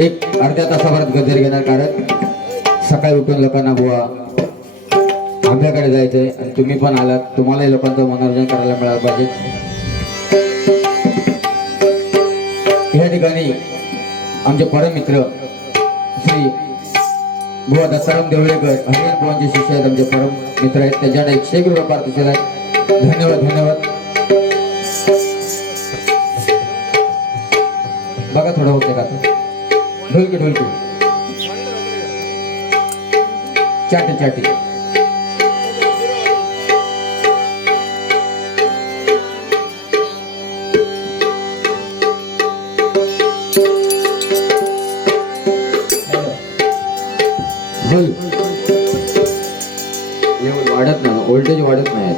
एक अर्ध्या तासाभरात गजर घेणार, कारण सकाळी उठून लोकांना बुवा आंब्याकडे जायचंय आणि तुम्ही पण आलात, तुम्हालाही लोकांचं मनोरंजन करायला मिळालं पाहिजे. या ठिकाणी आमचे परममित्र श्री बुवा दत्ताराम देवळेकर हरिहर बुवांचे शिष्य आहेत, आमचे परम मित्र आहेत, त्यांच्याकडे 101 रुपये पारितोषिक आहे. धन्यवाद धन्यवाद. बघा थोडं होते का ढोलकी ढोलकी चाटी चाटी. वाढत नाही, व्होल्टेज वाढत नाही.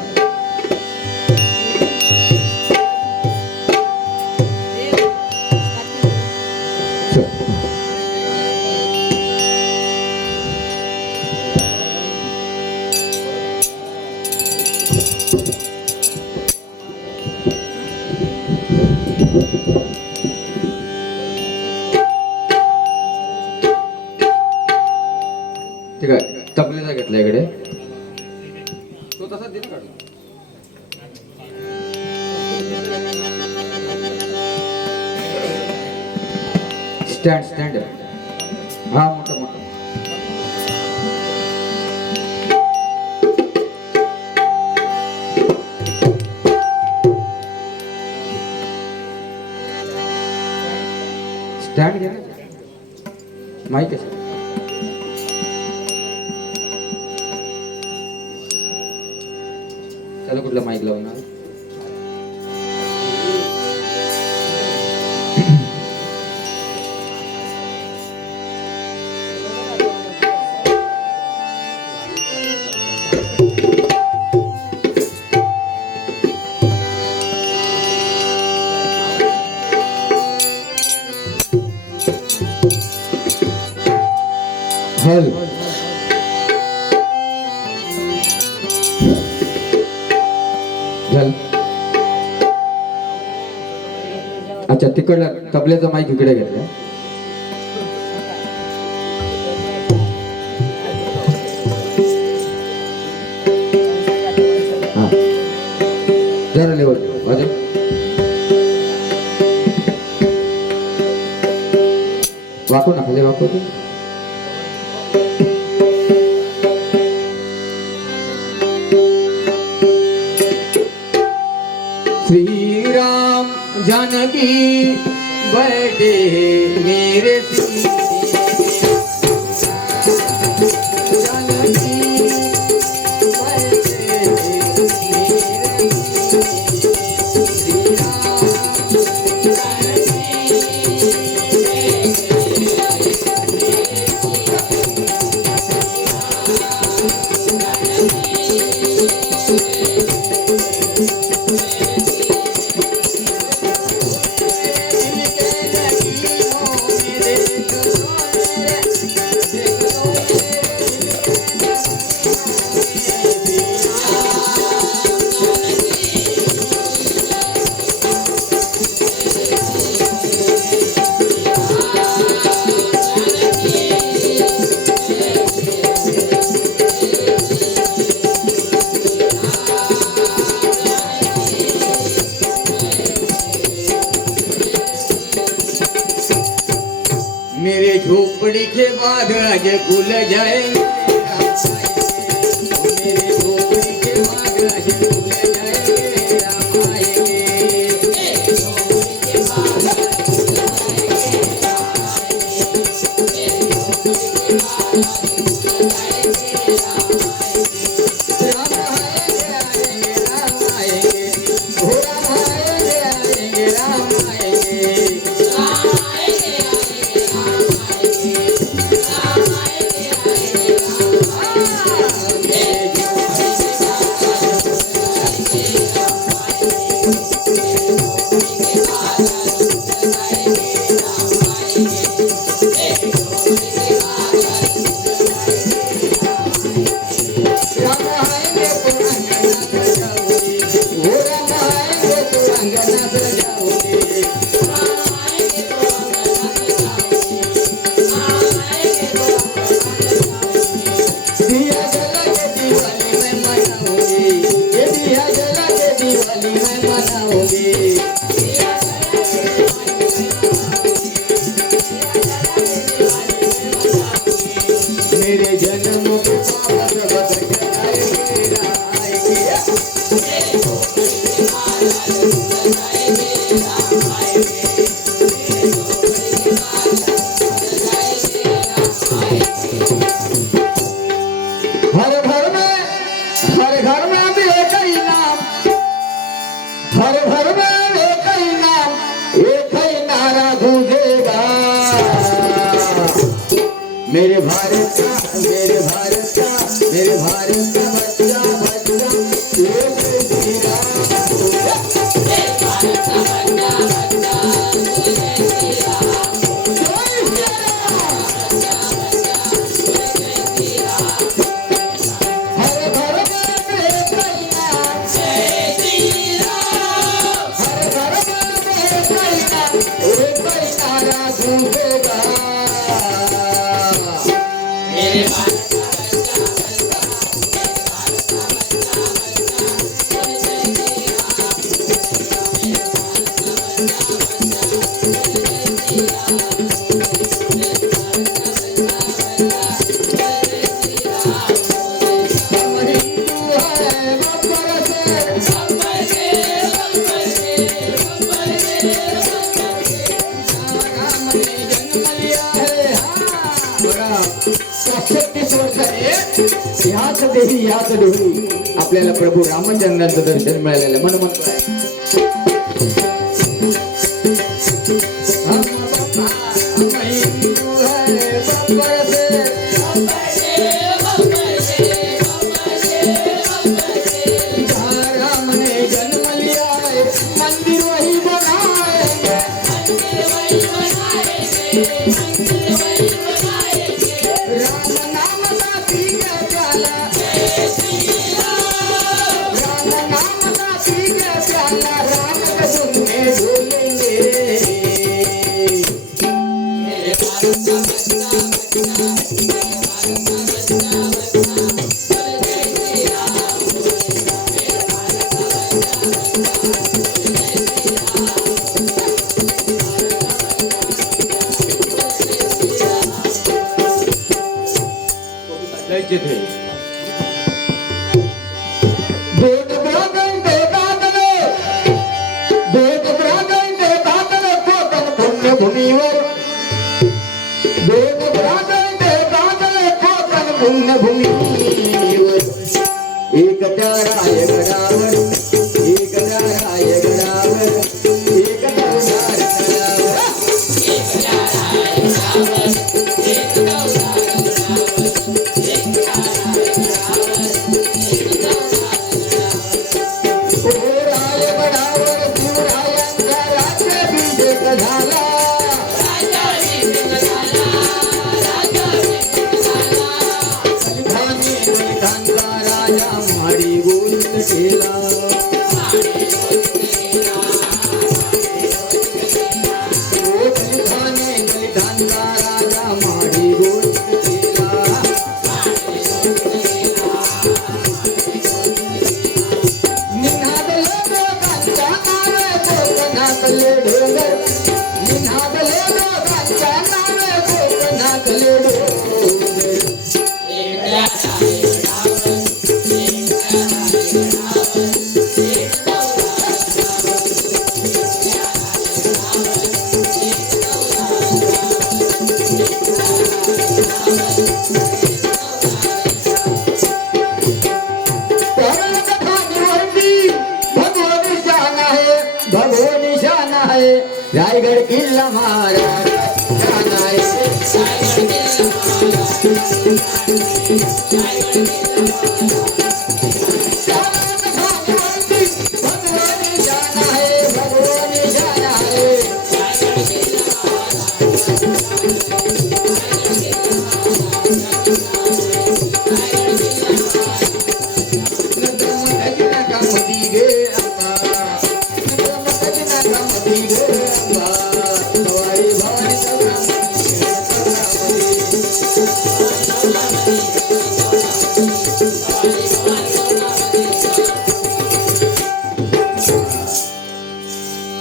ठीक आहे, तबलेचा घेतला इकडे तो तसा दिला काढून. स्टँड स्टँड हा मोठा मोठा. स्टँड घ्या ना, माईक आहे. त्याला कुठला माईक लावणार. हल अच्छा, तिकडला तबल्याचा माईक इकडे घेतला. हा जरा लेवल वाजव. वाकू ना खाली वाकू. श्री राम जानकी बैठे मेरे मेरे झोपड़ी के बाद आज खुल जाएंगे, मेरे झोपड़ी के बाद आज खुल जाएंगे, राम आएंगे, झोपड़ी के बाद आज खुल जाएंगे, राम आएंगे, झोपड़ी के बाद आज खुल जाएंगे, राम आएंगे, राम आएंगे, राम आएंगे, राम आएंगे, राम आएंगे, मेरे भारत का मेरे भारत का मेरे भारत का बच्चा बच्चा जय श्री ह्याच देवी ह्याच डोळी आपल्याला प्रभू रामचंद्रांचं दर्शन मिळालेलं मन म्हणतोय रायगढ़ किल्ला मारा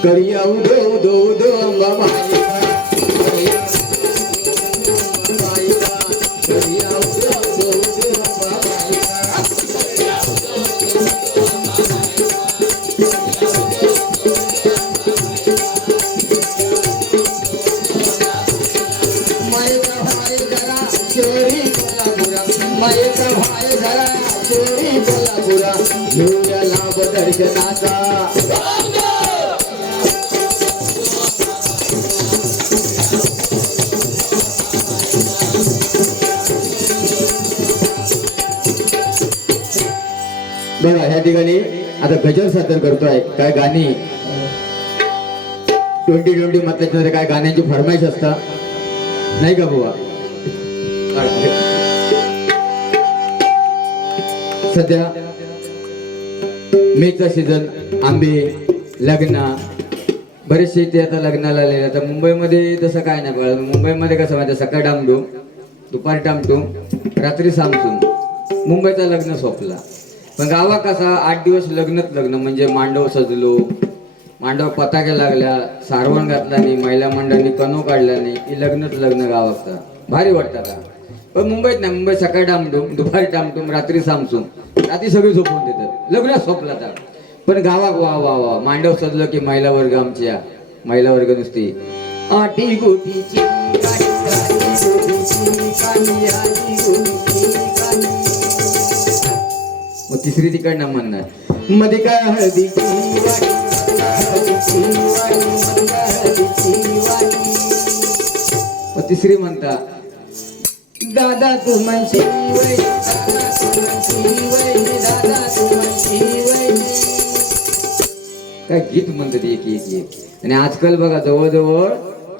करिया उदो उदो उदो अम्बा मालिका करिया उदो उदो उदो अम्बा मालिका भाई जरा चोरी कोल्हापुरा मालिका भाई जरा चोरी कोल्हापुरा घेऊया लाभ दर्शनाचा बघा ह्या ठिकाणी आता गजल सादर करतोय. काय गाणी 2020 म्हटल्याच्या काय गाण्यांची फरमाईश असता नाही का बुवा. सध्या मेचा सीझन, आंबे, लग्न, बरेचसे इथे आता लग्नाला आलेले. आता मुंबईमध्ये तसं काय नाही बघा. मुंबईमध्ये कसं माहिती, सकाळी डामडूम, दुपारी डामडूम, रात्री सामसून मुंबईचा लग्न सोपला. पण गावा कसा 8 दिवस लग्नच लग्न. म्हणजे मांडव सजलो, मांडव पताक्या लागल्या, सारवण घातला नाही, महिला मंडळांनी कनो काढला नाही की लग्नच लग्न गावाचा भारी वाटतं का. पण मुंबईत नाही. मुंबईत सकाळी डामडूम, दुपारी डामडूम, रात्री सामसून, रात्री सगळे झोपून देतात, लग्न सोपला तर. पण गावात वा वा वा, मांडव सजलं की महिला वर्ग, आमच्या महिला वर्ग नुसती आटी गोटीची. मग तिसरी तिकडनं म्हणणार मध्ये काय हळदीची मग तिसरी म्हणता दादा तू म्हणशी काय गीत म्हणतात एक एक एक. आणि आजकाल बघा जवळजवळ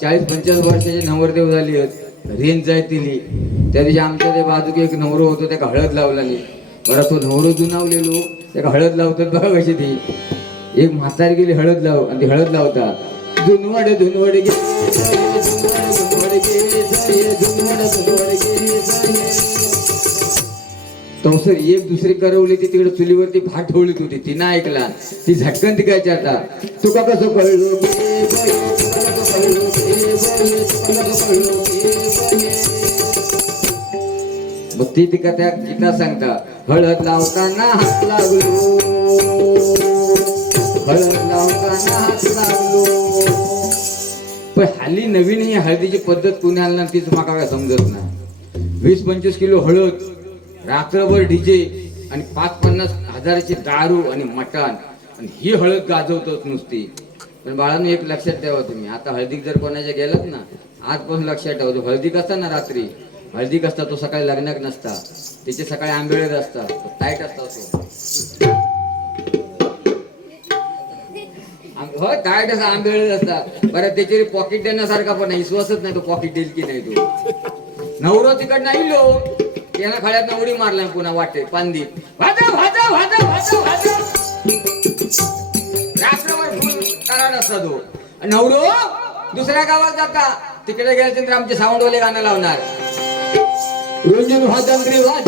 40-45 वर्षाचे नवरदेव झाली आहेत. रेंज जाय तिली. त्या दिवशी आमच्या त्या बाजूक एक नवरो होतो, त्या हळद लावला नाही. बरं तो नवरो जुनावलेलो त्या हळद लावतात बघा कशी ती. एक म्हातारी गेली हळद लाव, आणि ती हळद लावता धुनवड धुनवड गे तवसर एक दुसरी करवली ती तिकडे चुलीवरती भात ठेवलीत होती. ती ना ऐकला, ती झटकन ती काय आता तुका कसं कळलो. मग ती तिका त्या गीता सांगता हळद लावताना हात लागलो, हळद लावताना हात लागलो. पण हल्ली नवीन ही हळदीची पद्धत पुण्याला ना तीच माका काय समजत नाही. 20-25 किलो हळद, रात्रभर डीजे आणि 5-50 हजाराची दारू आणि मटण, आणि ही हळद गाजवतात नुसती. पण बाळांनो एक लक्षात ठेवा तुम्ही, आता हळदीक जर कोणाच्या गेलात ना, आजपासून लक्षात ठेवा, तो हळदीक असता ना रात्री, हळदीक असता तो सकाळी लग्नाक नसता, त्याचे सकाळी आंबेळेच असतात, टाईट असता तो. हो टाईट असा आंबेळेच असतात. बरं त्याची पॉकेट देण्यासारखा पण नाही, विश्वासच नाही तो पॉकेट देईल की नाही. तो नवरो तिकडनं इलो त्याला खळ्यात उडी मारला पुन्हा वाटे पांदीत भाजा भाजा भाजा भाजा भाजा. रात्रभर फुल कराड असता तो. नवरो दुसऱ्या गावात जाता, तिकडे गेल्यानंतर आमचे साऊंडवाले गाणं लावणार. रुंजून वाजंत्री वाज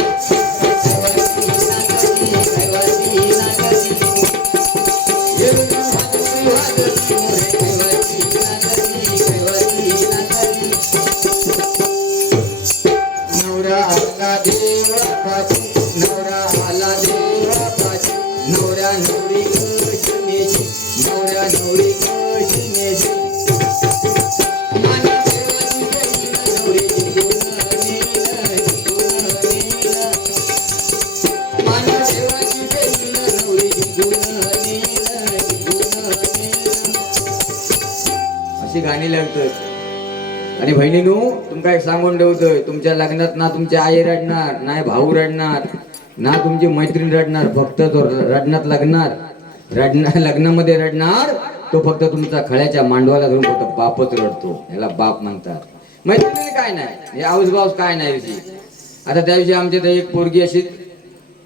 नवरा आला देवापाशी, नवरा आला देवापाशी, नवऱ्या नवरी कशी, नवऱ्या नवरी कशी. अशी गाणी लागतात. आणि बहिणीनू तुमका एक सांगून ठेवतोय, तुमच्या लग्नात ना तुमची आई रडणार, नाही भाऊ रडणार, ना तुमची मैत्रीण रडणार, फक्त तो रडण्यात लग्नामध्ये रडणार तो फक्त तुमचा खळ्याच्या मांडवाला धरून फक्त बापच रडतो. याला बाप म्हणतात. मैत्रिणी काय नाही, हे आऊस बाऊस काय नाही. आता त्या दिवशी आमच्या तर एक पोरगी अशी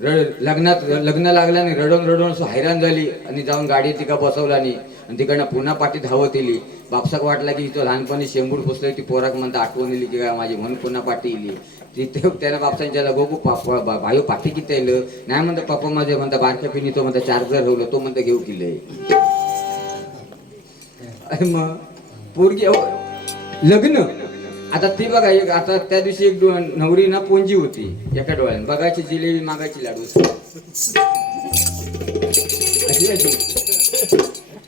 लग्न लागलं आणि रडून रडून असं हैराण झाली, आणि जाऊन गाडी तिका बसवला नाही, आणि तिकडनं पुन्हा पाठी धावत येली. बापसाक वाटला की तो लहानपणी शेंबूड फुसलं, ती पोराक म्हणता आठवण येली की काय माझी, म्हणून पुन्हा पाठी येली. तिथे त्याला बापसांच्या गोगू पापा भाई पाठी किती येलं नाही म्हणता, पप्पा माझे म्हणता बारक्या पिनी, तो म्हणता चार्जर ठेवलं, तो म्हणता घेऊ किल्ले. मग पोरगी लग्न आता ती बघा एक, आता त्या दिवशी एक नवरी ना पोंजी होती, एका डोळ्याने बघायची जिलेबी मागायची लाडू.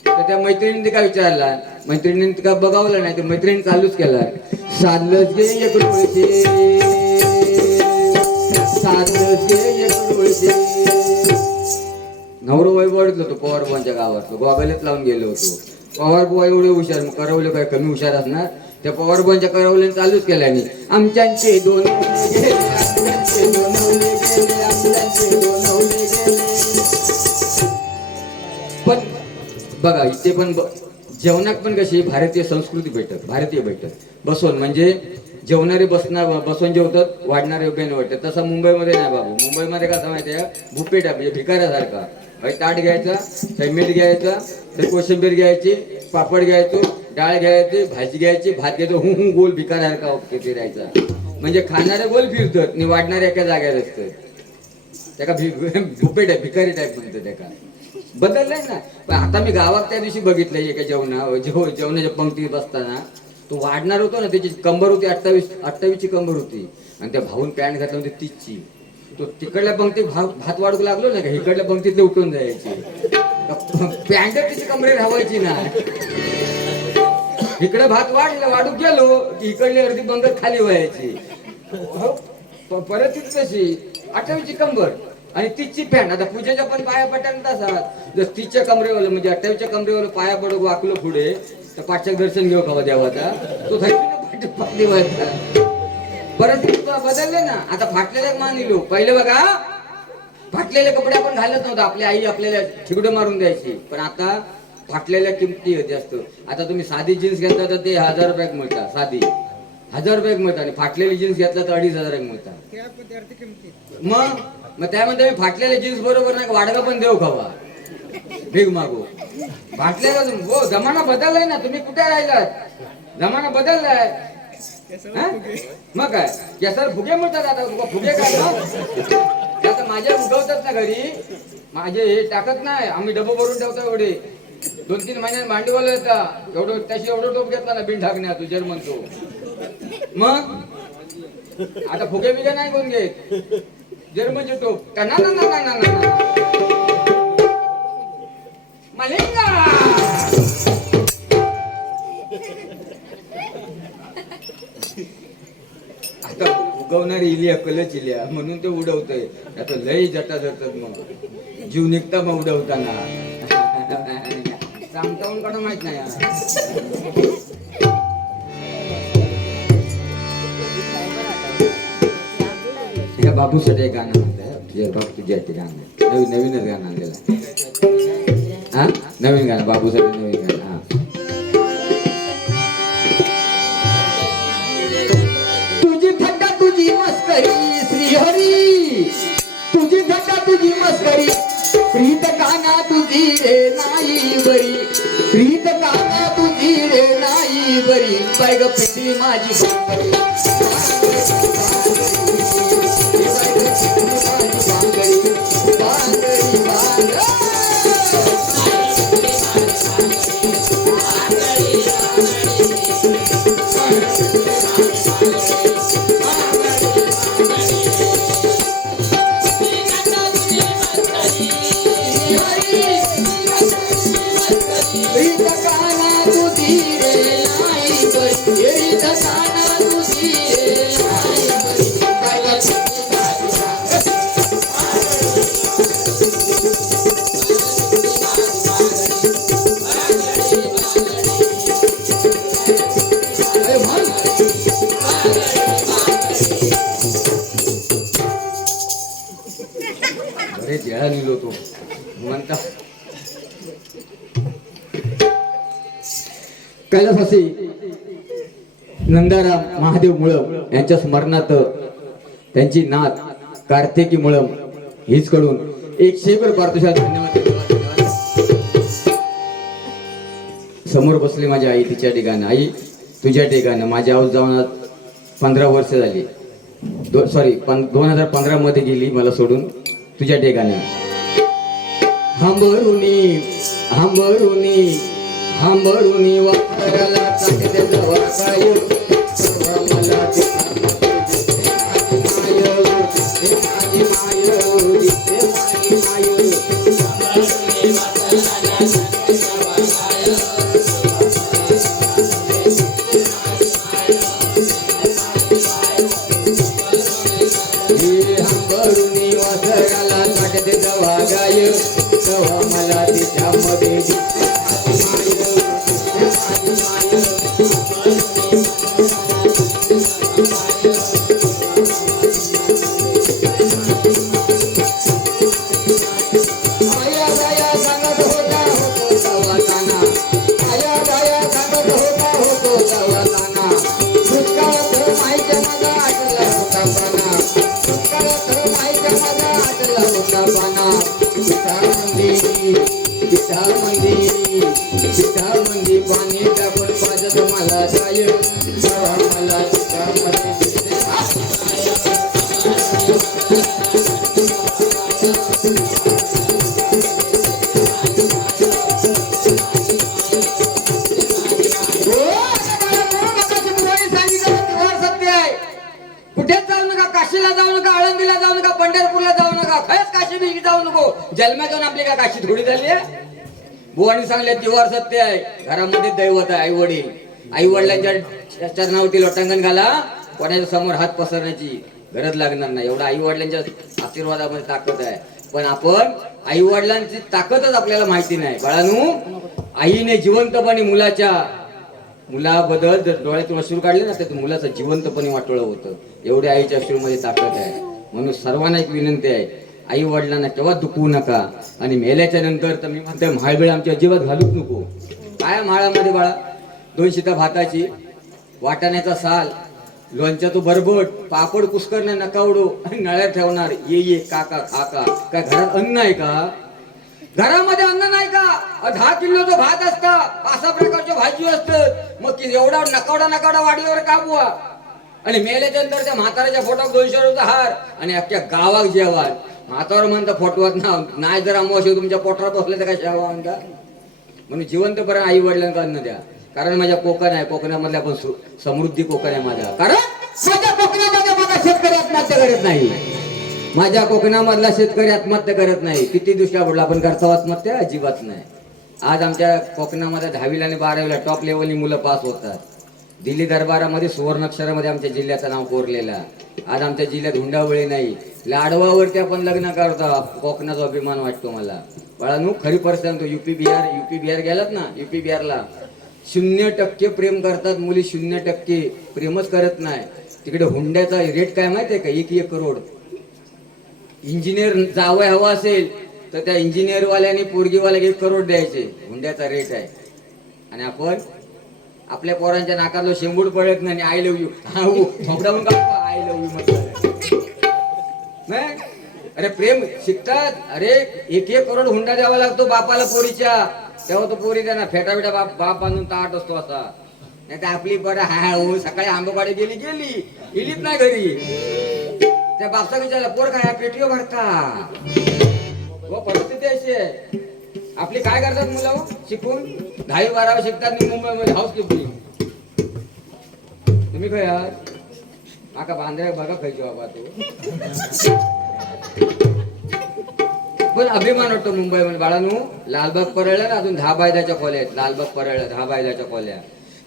तर त्या मैत्रिणीने काय विचारला, मैत्रिणीने का बघावलं नाही, तर मैत्रिणी चालूच केला साधलंच गे एक डोळशे, साधलंच गे एक डोळशे. नवरो वैभवडलो होतो पवार बुवांच्या गावात, गोगाल्यात लावून गेलो होतो. पवार बुवा एवढे हुशार, मग करवले काय कमी हुशार असणार, त्या पवार बुवांच्या करवल्याने चालूच केल्याने आमच्याचे दोन पण बघा इथे पण जेवणात पण कशी भारतीय संस्कृती भेटत, भारतीय भेटत. बसवून म्हणजे जेवणारे बसवून जेवतात, वाढणारे उभ्याने वाटतात. तसं मुंबईमध्ये नाही बाबू. मुंबईमध्ये कसं माहिती आहे, बुफेट आहे म्हणजे भिकाऱ्यासारखा. ताट घ्यायचा, तर मीठ घ्यायचा, तर कोशिंबीर घ्यायची, पापड घ्यायचो, डाळ घ्यायची, भाजी घ्यायची, भात घ्यायचो, गोल भिकाऱ्यासारखा फिरायचा. म्हणजे खाणारे गोल फिरतात आणि वाढणारे एका जाग्यात असतात. त्याका बुफेट आहे, भिकारी टाईप म्हणतो त्याका. बदललंय ना. पण आता मी गावात त्या दिवशी बघितलंय एका जेवणाच्या पंक्तीत बसताना तो वाढणार होतो ना, त्याची कंबर होती 28ची कंबर होती आणि त्या भाऊन पॅन्ट घातला म्हणजे 30ची. तो तिकडल्या पंक्तीत भात वाढू लागलो ना का, इकडल्या पंक्तीतले उठून जायची. पॅन्ट तिची कमरे राहायची ना. इकडे भात वाढू गेलो की इकडली अर्धी पंगत खाली व्हायची. परत तीच कशी 28ची कंबर आणि 30ची पॅन्ट. आता पूजेच्या पण पाया पडतात तसाच. जर 30च्या कमरेवालं म्हणजे 28च्या कमरेवालं पाया पडू वाकलो पुढे तर पाठच्या दर्शन घेऊ खावा देवाचा. तो पाठी व्हायचा. परिस्थिती बदलले ना. आता फाटलेल्या मानिलो. पहिले बघा फाटलेले कपडे आपण घालत नव्हतो. आपली आई आपल्याला ठिगडं मारून द्यायची. पण आता फाटलेल्या किमती होती असतो. आता तुम्ही साधी जीन्स घेतला तर ते 1000 रुपयात मिळतात. साधी 1000 रुपयात मिळतात आणि फाटलेली जीन्स घेतला तर 2500 मिळतात. मग त्यामध्ये मी फाटलेल्या जीन्स बरोबर नाही वाडगा पण देऊ खावा भीक मागू. फाटलेला हो जमाना बदललाय ना. तुम्ही कुठे राहिलात? जमाना बदललाय. मग काय केसर फुगे मिळतात आता. फुगे काय आता माझ्या उगवतात ना घरी. माझे हे टाकत नाही. आम्ही डबं भरून ठेवतो एवढे. 2-3 महिन्यात मांडीवाला येतात. एवढं टोप घेतला ना बिन ठाकण्या तू जर्मन तो. मग आता फुगे बिगे नाही कोण घेत. जर्मनचे टोप ना ना ना ना ना मलिंगा. आता उगवणारी इलिया कलच इलिया म्हणून ते उडवतय. आता लई जटा धरतात. मग जीव निघता मग उडवताना. सांगताहून काढून माहित नाही. या बाबूसाठी एक गाणं म्हणतंय. बाबू तुझ्या ते गाणं नवीनच गाणं आणलेलं. हा नवीन गाणं बाबूसाठी नवीन गाणं. हा तुझी थट्टा तुझी मस्करी श्रीहरी. तुझी थट्टा तुझी मस्करी. प्रीत काना तुझी रे नाही बरी. प्रीत काना तुझी रे नाही बरी. बायग पिटी माझी बांगडी. कैलासवासी नंदाराम महादेव मुळम यांच्या स्मरणार्थ त्यांची नात कार्तिकी मुळम हीच कडून 100 पारितोषिक धन्यवाद. समोर बसली माझी आई. तिच्या ठिकाणी आई तुझ्या ठिकाणी माझी आऊस जाऊन 15 वर्ष झाली. 2015 मध्ये गेली मला सोडून तुझ्या ठिकाणी. हांबरुनी हांबरुनी हांबरुनी वापराला चाकते जवाकाय. मला ते माझी माय हांबरुनी वापराला चाकते जवाकाय. मला तिच्यामध्ये सांगत होता कुठेच जाऊ नका, काशीला जाऊ नका, आळंदीला जाऊ नका, पंढरपूरला जाऊ नका, खरंच काशी बिशी जाऊ नको. जन्मात जाऊन आपली का काशी थोडी झाली आहे? बुवानी सांगले जीवावर सत्य आहे, घरामध्ये दैवत आहे, आई वडील. आई वडिलांच्या चरणावरती लोटांगण घाला, कोणाच्या समोर हात पसरण्याची गरज लागणार नाही. एवढा आई वडिलांच्या आशीर्वादामध्ये ताकद आहे. पण आपण आई वडिलांची ताकदच आपल्याला माहिती नाही. बाळांनो, आईने जिवंतपणे मुलाबद्दल जर डोळ्यातून अश्रू काढले ना, तर मुलाचं जिवंतपणे वाटोळं होतं. एवढी आईच्या अश्रूमध्ये ताकद आहे. म्हणून सर्वांना एक विनंती आहे, आई वडिलांना केव्हा दुखवू नका. आणि मेल्याच्या नंतर तर मी म्हणतोय म्हाळबेळ आमच्या अजिबात घालूच नको. काय म्हाळामध्ये बाळा, 2 शिता भाताची, वाटाण्याचा साल, लोणच्या तो बरबट, पापड कुस्करणार नका उडू आणि नळ्या ठेवणार, ये काका खाका. काय घरात अन्न आहे का? घरामध्ये अन्न नाही का? 10 किलोचं भात असता, 5 प्रकारच्या भाजी असतात. मग एवढा नकावडा वाडीवर का बुवा? आणि मेल्याच्या नंतर त्या म्हाताऱ्याच्या फोटोत 200 रुपये हार आणि अख्ख्या गावात जेवण. म्हातावर म्हणता फोटोत नाही, जर अमावस्या तुमच्या पोटावर बसले तर काय शेवा म्हणता. म्हणून जिवंतपर्यंत आई वडिलांना अन्न द्या. कारण माझ्या कोकण आहे, कोकणामधल्या पण समृद्धी कोकण आहे माझा. कारण माझ्या कोकणामध्ये माझा शेतकरी आत्महत्या करत नाही. माझ्या कोकणामधला शेतकरी आत्महत्या करत नाही. किती दुष्काळ पडला, आपण करतो आत्महत्या? अजिबात नाही. आज आमच्या कोकणामध्ये 10वीला आणि 12वीला टॉप लेवलनी मुलं पास होतात. दिल्ली दरबारामध्ये सुवर्णाक्षरामध्ये आमच्या जिल्ह्याचं नाव कोरलेलं. आज आमच्या जिल्ह्यात हुंडाबळी नाही. लाडवावरती आपण लग्न करतो, कोकणाचा अभिमान वाटतो मला. बाळांनो, खरी परिस्थिती युपी बिहार गेलात ना, युपी बिहारला 0% प्रेम करतात मुली, 0% प्रेमच करत नाही. तिकडे हुंड्याचा रेट काय माहितीये का? 1 करोड. इंजिनियर जावं हवा असेल तर त्या इंजिनियरवाल्याने पोरगीवाल्याला 1 करोड द्यायचे. हुंड्याचा रेट आहे. आणि आपण आपल्या पोरांच्या नाकातलं शेंबूड पडत नाही, आय लव्ह यू थोपडावून का आय लव्ह यू म्हटलं नाही. अरे प्रेम शिकतात. अरे 1 करोड हुंडा द्यावा लागतो बापाला पोरीच्या, तेव्हा तो पोरी त्यांना फेटा बिटा बाप बांधून ताट असतो असा. नाही तर आपली बरं हा सकाळी आंबोपाडी गेलीच नाही घरी. त्या बापसा विचारला, पोर काय पेटीओ भरता? परिस्थिती अशी आहे. आपली काय करतात मुलं शिकून? 10वी 12वी शिकतात मुंबईमध्ये हाऊस कीपिंग. तुम्ही काय आहात? माका बांधऱ्या बघा खायची बाबा तू. पण अभिमान वाटतो मुंबईमध्ये. बाळांनो, लालबाग परळल्या ना, अजून 10 बायदाच्या खोल्या आहेत. लालबाग परळल्या 10 बायदाच्या खोल्या.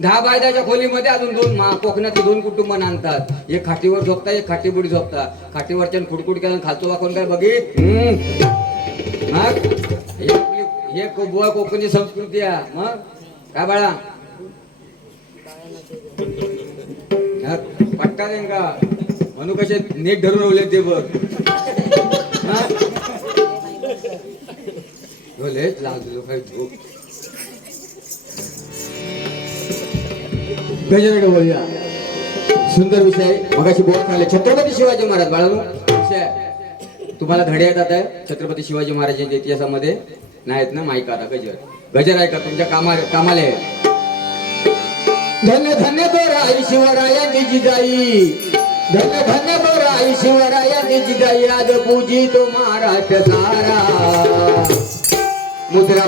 10 बायदाच्या खोलीमध्ये अजून 2 कोकणातली 2 कुटुंब नांदतात. एक खाटीवर झोपता, एक खाटीबुडी झोपता. खाटीवरच्या खुडकुड केला, खालचो वाकून काय बघित. हे बुवा कोकणी संस्कृती आहे. मग काय बाळा, पट्टा देन का म्हणू कसे नेट धरून ओले ते बघ. गजर बोलूया. सुंदर विषय मगाशी बोलत आले. छत्रपती शिवाजी महाराज. बाळांनो, तुम्हाला धडे येतात आहे छत्रपती शिवाजी महाराजांच्या इतिहासामध्ये? नाहीत ना? माहिती आता गजर आहे का तुमच्या कामाला आहे. धन्य धन्य तो राई शिवरायांची जिजाई, धन्य धन्य तो राई शिवरायांची जिजाई. आज पूजी तो महाराष्ट्र सारा. मुद्रा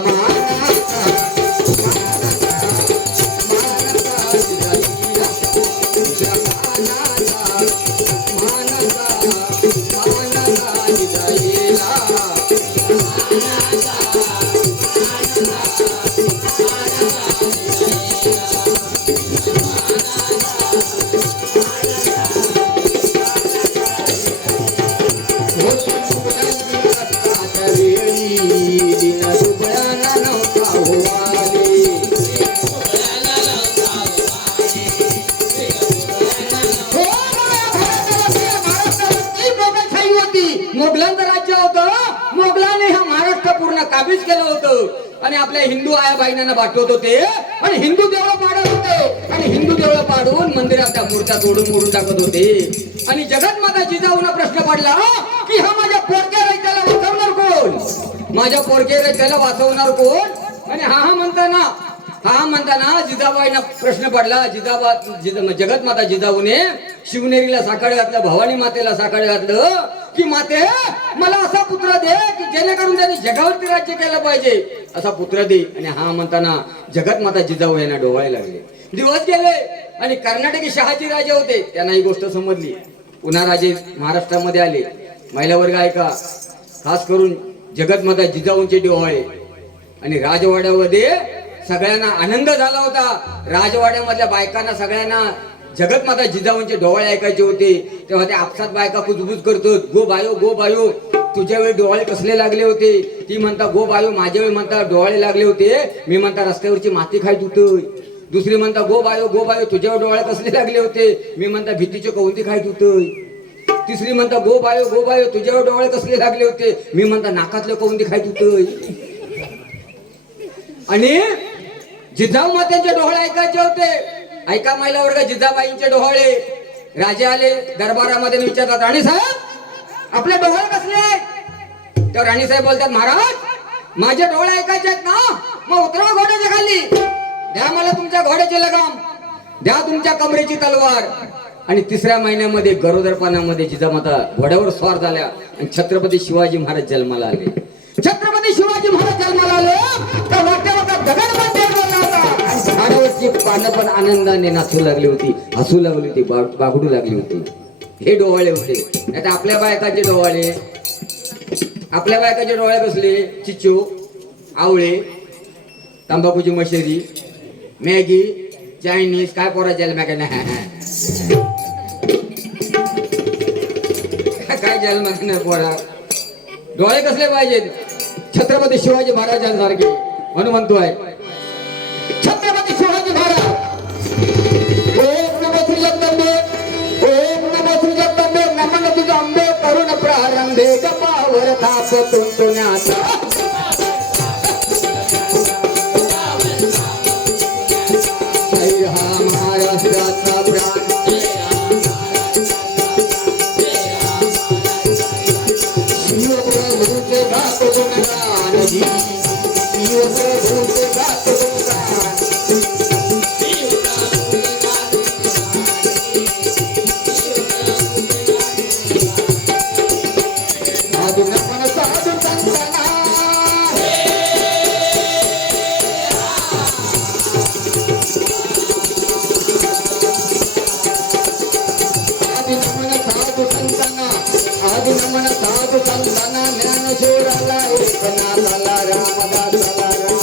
मोगलांचं राज्य होतं. मोगलांनी हा महाराष्ट्र पूर्ण काबीज केलं होतं आणि आपल्या हिंदू आया बहिणींना पाठवत होते आणि हिंदू देवळं पाडत होते आणि हिंदू देवळं पाडून मंदिरात मूर्त्या तोडून मोडून टाकत होते. आणि जगन्माता जिजाऊंना प्रश्न पडला की हा माझ्या पोरक्या रयतेला वाचवणार कोण? माझ्या पोरक्या रयतेला वाचवणार कोण? आणि हा म्हणताना जिजाबाईंना प्रश्न पडला. जगन्माता जिजाऊने शिवनेरीला साखळ घातलं, भवानी मातेला साखळ घातलं की माते मला असा पुत्र दे की जेणेकरून त्यांनी जगावरती राज्य केलं पाहिजे, असा पुत्र दे. आणि हा म्हणताना जगन्माता जिजाऊ यांना डोवायला लागले. दिवस गेले आणि कर्नाटकी शहाजी राजे होते, त्यांना ही गोष्ट समजली. पुन्हा राजे महाराष्ट्रामध्ये आले. महिला वर्ग ऐका, खास करून जगतमाता जिजाऊंचे डोहाळे. आणि राजवाड्यामध्ये सगळ्यांना आनंद झाला होता. राजवाड्यामधल्या बायकांना सगळ्यांना जगतमाता जिजाऊंचे डोहाळे ऐकायचे होते. तेव्हा ते आपसात बायका कुजबुज करतात, गो बायो तुझ्या वेळी डोहाळे कसले लागले होते. ती म्हणता गो बायो माझ्या वेळी म्हणता डोहाळे लागले होते, मी म्हणता रस्त्यावरची माती खायत होतो. दुसरी म्हणता गो बायो तुझ्यावर डोहाळे कसले लागले होते, मी म्हणता भीतीचे कौंती खायत होतो. तिसरी म्हणता गो बायो तुझ्यावर डोहाळे कसले लागले होते, मी म्हणता नाकातले कौंती खायत होतो. आणि जिजाऊ मात्यांचे डोहाळे ऐकायचे होते. ऐका महिला वर्ग, जिजाबाईंचे डोहाळे. राजे आले दरबारामध्ये विचारतात, राणी साहेब आपले डोहाळे कसले आहेत? तर राणी साहेब बोलतात, महाराज माझे डोहाळे ऐकायचे आहेत ना, मग उतरा घोड्याच्या खाली, द्या मला तुमच्या घोड्याचे लगाम, द्या तुमच्या कमरेची तलवार. आणि तिसऱ्या महिन्यामध्ये गरोदरपणामध्ये जिजामाता घोड्यावर स्वार झाल्या आणि छत्रपती शिवाजी महाराज जन्माला आले. छत्रपती शिवाजी महाराज जन्माला आले तर वाट्यावर दगड बांधलेला होता आणि झाडावरची पानं पण आनंदाने नाचू लागली होती, हसू लागली होती, बागडू लागली होती. हे डोहाळे होते. आता आपल्या बायकाचे डोहाळे, आपल्या बायकाचे डोहाळे कसले? चिचो, आवळे, तंबाखूची मशेरी, मॅगी, चायनीज, काय पोरायचे मॅगी काय जन्म नाही पोरा. डोळे कसले पाहिजेत? छत्रपती शिवाजी महाराजांसारखे. म्हणून म्हणतोय छत्रपती शिवाजी महाराज, ओम नमो श्री जगदंबे, ओम नमो श्री जगदंबे, नमन तुझा अंबे, करुण प्रारंभे कपावर ताप तुंतुण्याचा. जय हा महाराष्ट्राचा प्राण, शिवप्रभूचे गात गुणगान, शिवप्रभूचे गात गुणगान. साधू नमन साधू संतना, आदि नमन साधु संतना, ज्ञानेश्वराला एकनाथाला, रामदासाला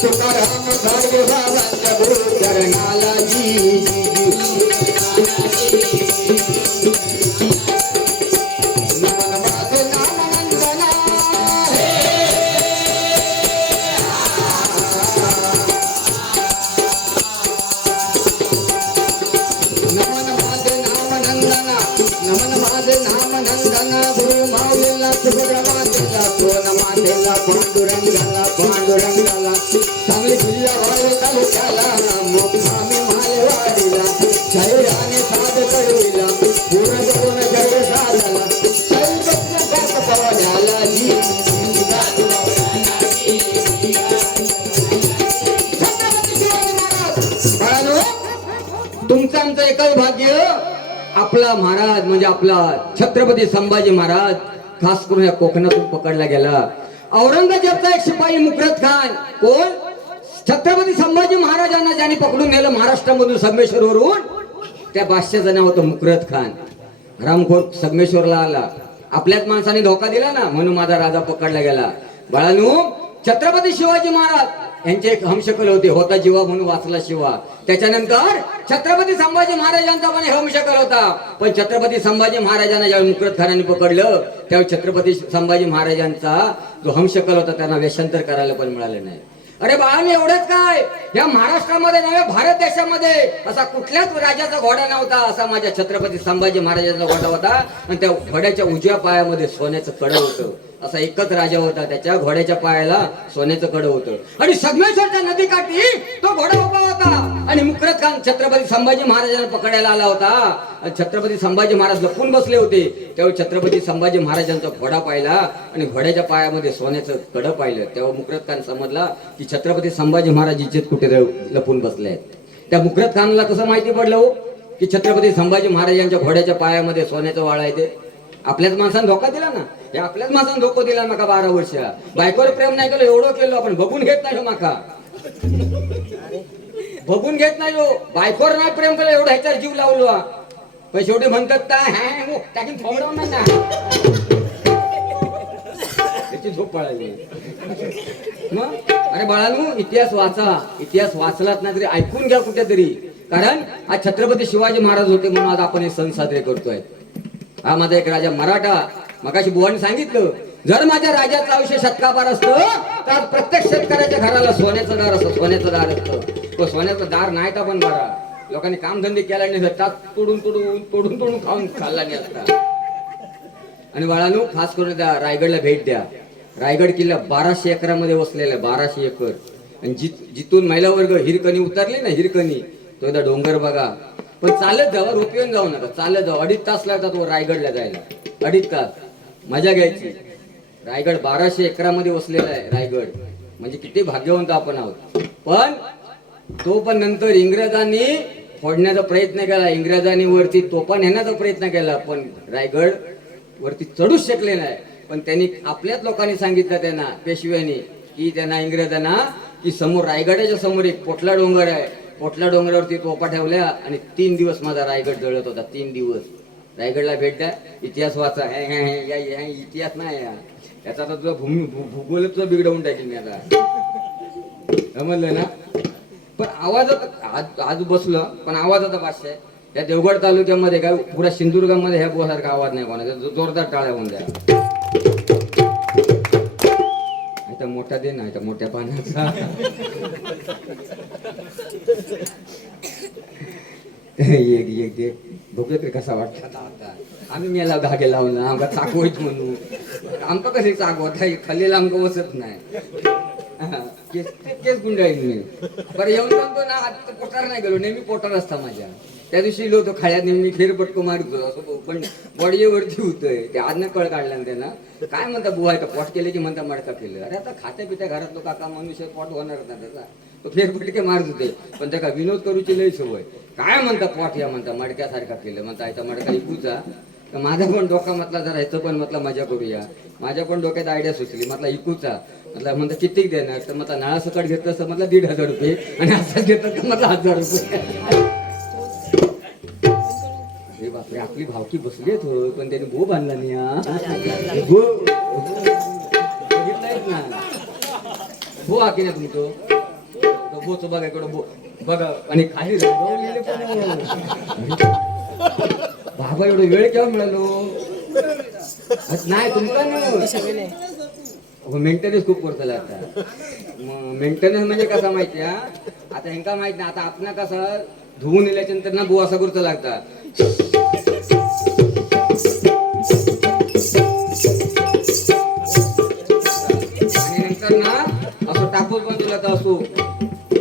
तुकाराम गाडगे बाबांच्या गुरु चरणाला जी. नमन माझे नाम नंदना, नमन माझे नाम नंदना, नमन माझे नाम नंदना, गुरु माऊलीला सुब्रमातेला, सोन मातेला, पांडुरंगाला चांगली जिल्हा वाळू तालुक्याला, मुक्कामी मालेवाडीला, शरीराने साध कळविला, पूर्ण जगून जग साधला, सैकत पवण्याला जी. तुमचं आमचं एकच भाग्य, आपला महाराज म्हणजे आपला छत्रपती संभाजी महाराज खास करून या कोकणातून पकडला गेला. औरंगजेबचा एक शिपाई मुकरत खान, कोण? छत्रपती संभाजी महाराजांना ज्यांनी पकडून नेलं महाराष्ट्रामधून संगमेश्वरवरून, त्या बादशाचं नाव होतं मुकरत खान. रामखोर संगमेश्वरला आला, आपल्याच माणसाने धोका दिला ना, म्हणून माझा राजा पकडला गेला. बाळांनो, छत्रपती शिवाजी महाराज यांचे एक हमशकल होते, होता जीवा म्हणून वाचला शिवा. त्याच्यानंतर छत्रपती संभाजी महाराजांचा पण हमशकल होता. पण छत्रपती संभाजी महाराजांना ज्यावेळी मुकरत खानाने पकडलं, त्यावेळी छत्रपती संभाजी महाराजांचा जो हमशकल होता त्यांना वेषांतर करायला पण मिळालं नाही. अरे बाळांनी, एवढंच काय, या महाराष्ट्रामध्ये नव्हे भारत देशामध्ये असा कुठल्याच राजाचा घोडा नव्हता असा माझ्या छत्रपती संभाजी महाराजांचा घोडा होता. आणि त्या घोड्याच्या उजव्या पायामध्ये सोन्याचं कडं होतं. असा एकच राजा होता, त्याच्या घोड्याच्या पायाला सोन्याचं कडं होतं. आणि संगमेश्वरच्या नदीकाठी तो घोडा उभा होता. आणि मुकरत खान छत्रपती संभाजी महाराजांना पकडायला आला होता. आणि छत्रपती संभाजी महाराज लपून बसले होते. त्यावेळी छत्रपती संभाजी महाराजांचा घोडा पाहिला आणि घोड्याच्या पायामध्ये सोन्याचं कडं पाहिलं. तेव्हा मुकरत खान समजला की छत्रपती संभाजी महाराज इच्छित कुठे लपून बसले आहेत. त्या मुकरत खानला कसं माहिती पडलं हो की छत्रपती संभाजी महाराजांच्या घोड्याच्या पायामध्ये सोन्याचं वाळ आहे ते? आपल्याच माणसाने धोका दिला ना, हे आपल्याच माणसाने धोका दिला. माका 12 वर्ष बायकोवर प्रेम नाही केलं, एवढं केलं आपण, बघून घेत नाही हो माका, बघून घेत नाही हो. बायकोवर नाही प्रेम केलं, एवढं ह्याच्यावर जीव लावलो. पण शेवटी म्हणतात काय टाकीन फोडव ना त्याची झोप पळाली. मग अरे बाळांनो, इतिहास वाचा. इतिहास वाचलात ना तरी ऐकून घ्या कुठेतरी. कारण आज छत्रपती शिवाजी महाराज होते म्हणून आज आपण हे सण साजरे करतोय. हा माझा एक राजा मराठा. मगाशी बुवानी सांगितलं, जर माझ्या राजाचं आयुष्य शतकापार असतं तर प्रत्येक शेतकऱ्याच्या घराला सोन्याचं दार असतं. सोन्याचं दार असतं. तो सोन्याचं दार नाही तर पण बरा. लोकांनी कामधंदे केला नाही, तोडून तोडून तोडून तोडून खाऊन खाल्ला नाही असता. आणि बाळांनो, खास करून त्या रायगडला भेट द्या. रायगड किल्ला 1200 एकरामध्ये वसलेला आहे. 1200 एकर. आणि जिथून महिला वर्ग हिरकणी उतरली ना, हिरकणी तो एकदा डोंगर बघा. पण चालत जावा, रोपवेन जाऊ नका, चालत जाऊ. 2.5 तास लागतात तो रायगडला जायला. 2.5 तास मजा घ्यायची. रायगड 1200 एकरामध्ये वसलेला आहे. रायगड म्हणजे किती भाग्यवंत आपण आहोत. पण तो पण नंतर इंग्रजांनी फोडण्याचा प्रयत्न केला. इंग्रजांनी वरती तोफा नेण्याचा प्रयत्न केला, पण रायगड वरती चढूच शकले नाही. पण त्यांनी आपल्याच लोकांनी सांगितलं त्यांना, पेशव्यांनी, की त्यांना इंग्रजांना की समोर रायगडाच्या समोर एक पोटला डोंगर आहे. पोटला डोंगरावरती तोफा ठेवल्या आणि 3 दिवस माझा रायगड जळत होता. 3 दिवस. रायगडला भेट द्या, इतिहास वाचा. इतिहास नाही याचा तर तुझा भूगोल तुझा बिघडवून टाकेल मी आता. समजलं ना. पण आवाजात आज बसलं, पण आवाजाचा भाषा आहे. या देवगड तालुक्यामध्ये काय पुरा सिंधुदुर्गामध्ये ह्या बोसारखा आवाज नाही कोणाचा. जोरदार टाळ्या होऊन द्या. आता मोठा दे ना, आता मोठ्या पाण्याचा. एक दे बघूया तरी कसा वाटला आता. आम्ही मेला धागे लावून आमका चाकवत म्हणू. आमका कसे चाकवत खाल्लेला आमका बसत नाही. केस गुंडाळीन मी. बरं येऊन सांगतो ना, आता पोटार नाही गेलो. नेहमी पोटार असता माझ्या. त्या दिवशी इलो होतो खाळ्यात, नेहमी फेरपटको मारतो असं. पण बॉडीवरती होतंय ते. आज ना कळ काढला त्यांना. काय म्हणता बुवा, का पोट केले की म्हणता मडका केलं. अरे आता खात्या पित्या घरातलो काका मनुष्य पोट होणार ना त्याचा. तो फेरपटके मारत होते. पण त्या का विनोद करूची लई सवय. काय म्हणता पोट या म्हणता मडक्यासारखा केलं. म्हणता आयता मडका इकूचा. तर माझा पण डोका म्हटला जरा ह्याचं पण म्हटलं मजा करूया. माझ्या पण डोक्यात आयडिया सुचली. म्हटलं इकूचा. म्हटलं म्हणता किती देणार. तर म्हटलं नळा सकट घेतलं असं म्हटलं 1,500 रुपये. आणि असंच घेतलं तर म्हटलं 1000 रुपये. हे बापरे, आपली भावकी बसली हो. पण त्याने भो बांधला नाही. ना भो हाकी ना तुम्ही तो बोच बघा इकडं बो बघा. आणि खाली बाबा एवढं वेळ केव्हा मिळालो नाही तुमचा ना. मेंटेनन्स खूप करतो आता. मेंटेनन्स म्हणजे कसा माहिती आहे. आता ह्यांका माहित नाही. आता आपण कसं धुवून नेल्याच्या नंतर ना बुवा असा करतो लागता. आणि नंतर ना असं टापूस बांधूला तर असो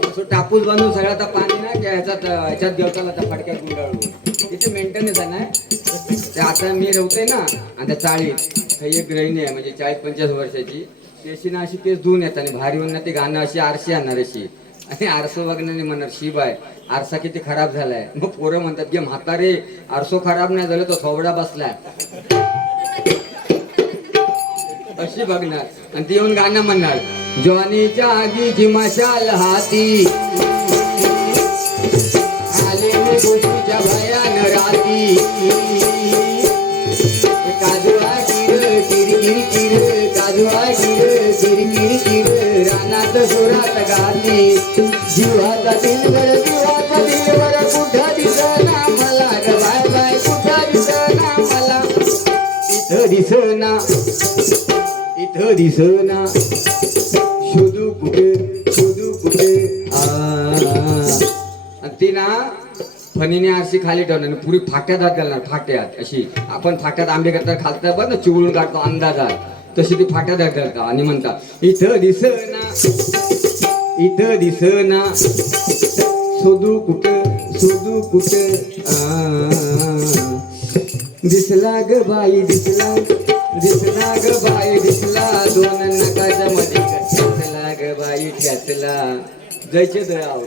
असं टापूस बांधून सगळं आता पाणी ना ह्याच्यात घेवताला त्या फडक्यात गुंडाळून. तिथे मेंटेनन्स आहे ना. ते आता मी रवते ना आता 40 काही एक गृहिणी आहे म्हणजे 40-50 वर्षाची. त्याची ना अशी केस धुवून येतात आणि भारी म्हणणार ते गाणं अशी आरशी आणणार अशी. आणि आरसो बघण्याने म्हणणार शिब आहे आरसा किती खराब झालाय. मग पोरं म्हणतात की म्हातारे आरसो खराब नाही झालं तो थोबडा बसलाय अशी बघणार. आणि ती येऊन गाणं म्हणणार, ज्वानीच्या आगीची मशाल हाती आले गोष्टीच्या भयान राती. काजवा किर किरकिर किर काजवा किर किरकिर किर रानात सुरात गाती. जीवाचा दिलवर कुठं दिसना मला ग बाय बाय कुठं दिसना मला. इथं दिसना इथं दिसना शोधू कुठे ती ना फणीने अशी खाली ठेवणार पुरी फाट्यात हात घालणार. फाट्यात अशी आपण फाट्यात आंबे करता खालता बघ ना चिवळून काढतो अंदाजात तशी ती फाट्यात हात घालता. आणि म्हणता इथं दिसना शोधू कुठे दिसला ग बाई दिसला ग बाई दिसला. दोन नकाच्या मध्ये ठेचला ग बाई ठेचला. जयचे दयाव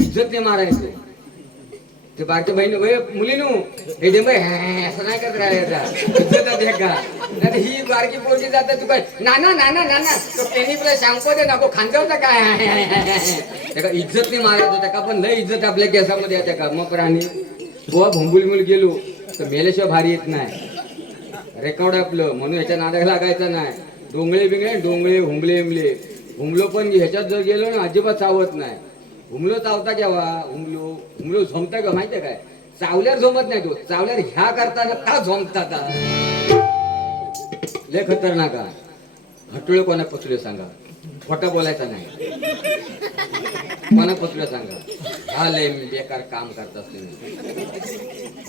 इज्जत नाही मारायचं. ते बारके बहीण मुलीनू हे दे असं नाही करत राहायचा. इज्जत द्या का नाही ही बारकी पोरगी जाते तू काय नाना नाना नाना तो पेनीला सांगतो दे नको खांजवता काय त्याका इज्जत नाही मारत होता का पण लय इज्जत आपल्या केसामध्ये येते का मग प्राणी गोवा भोंबुलमुल गेलो तर मेल्याशिवाय भारी येत नाही रेकॉर्ड आपलं म्हणून ह्याच्या नादाला लागायचं नाही डोंगळे बिंगळे डोंगळे हुंबले हिमले हुमलो पण ह्याच्यात जर गेलो ना अजिबात चावत नाही हुमलो चावता केव्हा हुमलो झोमता का माहितीये काय चावल्यावर झोमत नाही तो चावल्यावर ह्या करताना का झोमता का लय खतरनाक हटुळे कोणा पचले सांगा खोटा बोलायचा नाही कोणा पचले सांगा हा लय बेकार काम करतात तुम्ही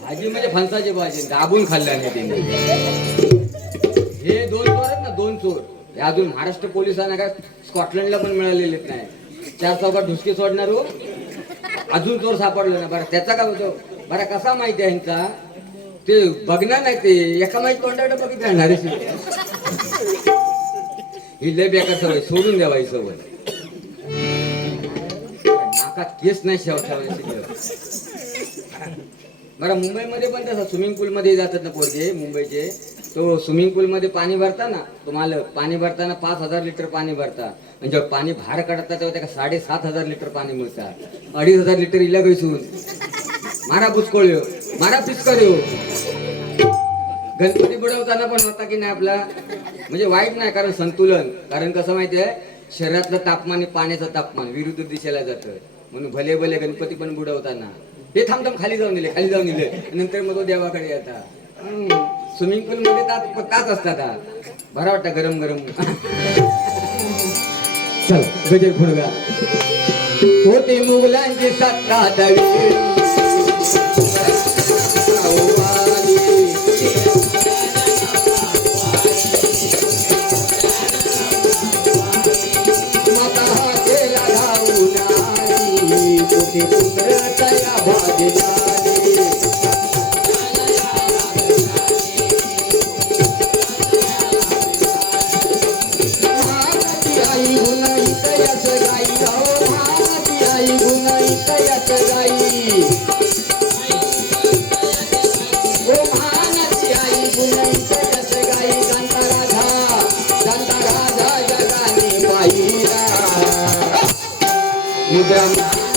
भाजी म्हणजे फणसाची भाजी दाबून खाल्ल्याने तिने हे दोन चोर आहेत ना दोन चोर हे अजून महाराष्ट्र पोलिसांना काय स्कॉटलंडला पण मिळालेले नाही 4 चौकात ढुसके सोडणार हो अजून चोर सापडलो ना बरं त्याचा काय होतो बरं कसा माहिती आहे ह्यांचा ते बघणार नाही ते एका माहिती तोंडाकडे बघित राहणार ही लय बेकार सवय सोडून द्यावा ही सवय नाकात केस नाही ठेवायची बरं मुंबईमध्ये पण तसं स्विमिंग पूल मध्ये जातात ना पोरगे मुंबईचे तो स्विमिंग पूल मध्ये पाणी भरता ना तुम्हाला पाणी भरताना 5,000 लिटर पाणी भरता म्हणजे पाणी बाहेर काढतात तेव्हा त्याला 7,500 लिटर पाणी मिळतात 2,500 लिटर इला घुसून मारा पुष्कळ मारा पिचकर गणपती बुडवताना पण होता की नाही आपला म्हणजे वाईट नाही कारण संतुलन कारण कसं माहितीये शरीरातलं तापमान आणि पाण्याचं तापमान विरुद्ध दिशेला जातं म्हणून भले भले गणपती पण बुडवताना हे थांब खाली जाऊन दिले नंतर मग तो देवाकडे येतात स्विमिंग पूल मध्ये ताच असतात बरा वाटतं गरम गरम चल गजर फुडगा होते मुघलांची सत्ता मुद्रा